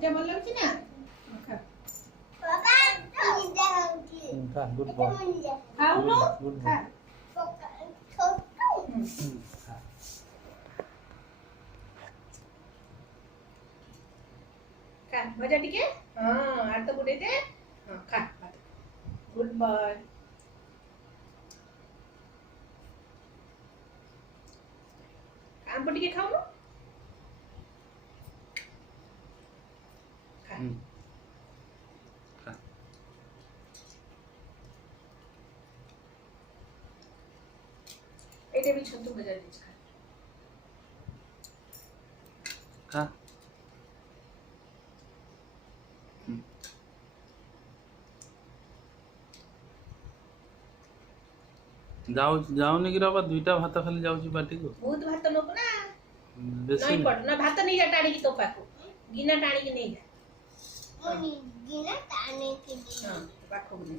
भजा भल लाଗୁଛି ନା खा बाबा निजा होगी खा गुड बॉय खाउनु गुड खा छोटू खा भजा टिके हां आर तो गुडे दे हां खा गुड बॉय आंब टिके खाउनु खा खा एटे भी छतु भजा दे खा खा जाऊनी कि बाबा दुईटा भात खाली जाऊची पार्टी को बहुत भात लोक ना बेसी नहीं पड़ ना भात नहीं जा टाणी की तो पाको गिना टाणी की नहीं जा मुनी गिना ताने के लिए हां पाको ने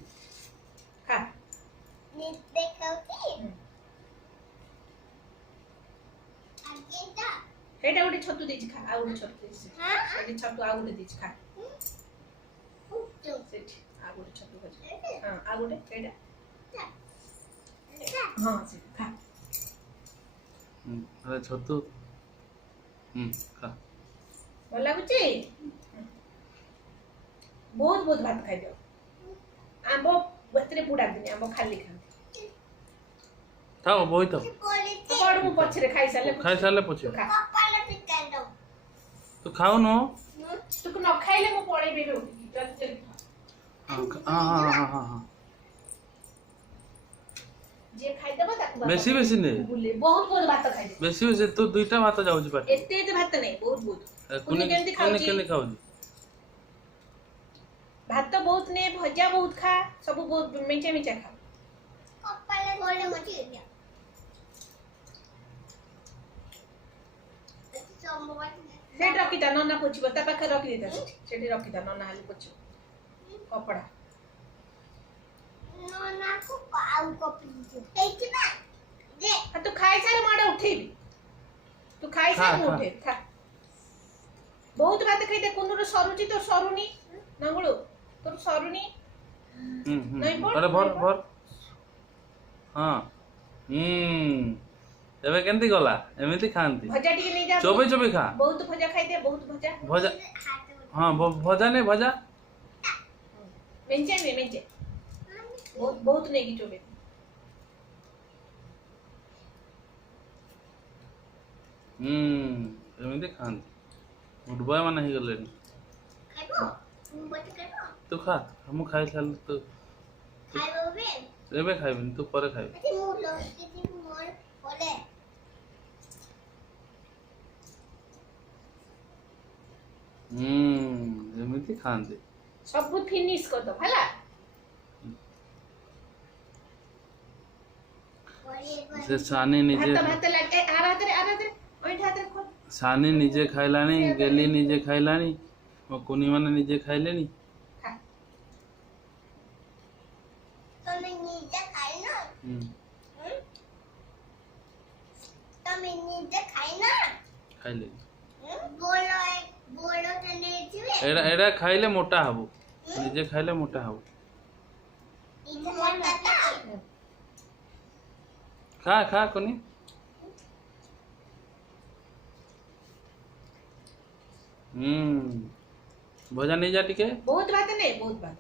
खा नी देखोगी आगे जा हेटा उठे छतु देछि खा आ उठे छतु देछि हां एटी छतु आ उठे देछि खा उठो सेठी आ उठे छतु भजा हां आ उठे हेटा जा हां से खा अरे छतु खा भल लागुची बहुत बहुत भात खाइ दियो आंबो बतरे पुडा दिने आंबो खाली खा थाओ बोई तो बोले तो पड़ मु पछरे खाइ साले खाई साले पछे खा कपाल टिका दो तो खाओ न तू न खाइले मु पड़े बेबे उठी जल्दी जल्दी खा हां जे खाइ देबो ताकू बेसी बेसी ने बुले बहुत बहुत भात खाइ दे बेसी बेसी तो दुईटा भात जाऊची पार्टी एते जे भात नहीं बहुत बहुत कुनी केमती खाउची केने खाऊची भात बहुत ने भजा बहुत खा सब बहुत मेंचे मेंचे खा कपाल बोले मची गया सेट रखी ता नन्ना पोछिबो ता पाखे रखी देता सेठी रखी ता नन्ना हाली पोछिबो कपड़ा नोना को पाउ कपड़ी एठी ना दे आ तू खाइ सारे माडे उठेबी तू खाइ सारे खा, उठे खा बहुत भात खाइ दे कुनुर सरुची तो सरुनी नंगळो तोर सरुनी नहीं बोल, अरे भर नहीं बोल। भर हां एबे केनती गला एमिति खांती भजा टिके नहीं जा चोबे चोबे खा बहुत भजा खाइ दे बहुत भजा भजा हां भजा ने भजा मेंचे में मेंचे बहुत बहुत नहीं की चोबे एमिति खांती गुड बॉय माने ही गले खाइबो मत खाइबो तू खा हम खाइ साल तो खाइबो बे एबे खाइबिन तू परे खाइबि अति मुलो किति मोर बोले एमिति खांती सब फिनिश कर दो हला से सानी निजे भात भात लाटे आ रहा रे ओइ ठाते खो सानी निजे खाइलानी गेली निजे खाइलानी ओ कुनी माने निजे खाइलेनी खा तमे निजे खाइ ना तमे निजे खाइ ना खाइले बोलो तने छिवे एडा खाइले मोटा हबो निजे खाइले मोटा हबो इधर मोटा ता खा खा कोनी भजा नहीं जा टिके बहुत बात नहीं बहुत बात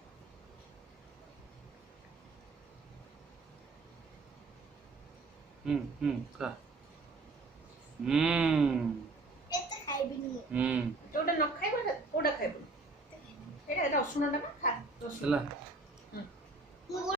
खा एते खाइबिनी जोटा न खाइबो कोडा खाइबो एटा रसुन ना खा रसुन चला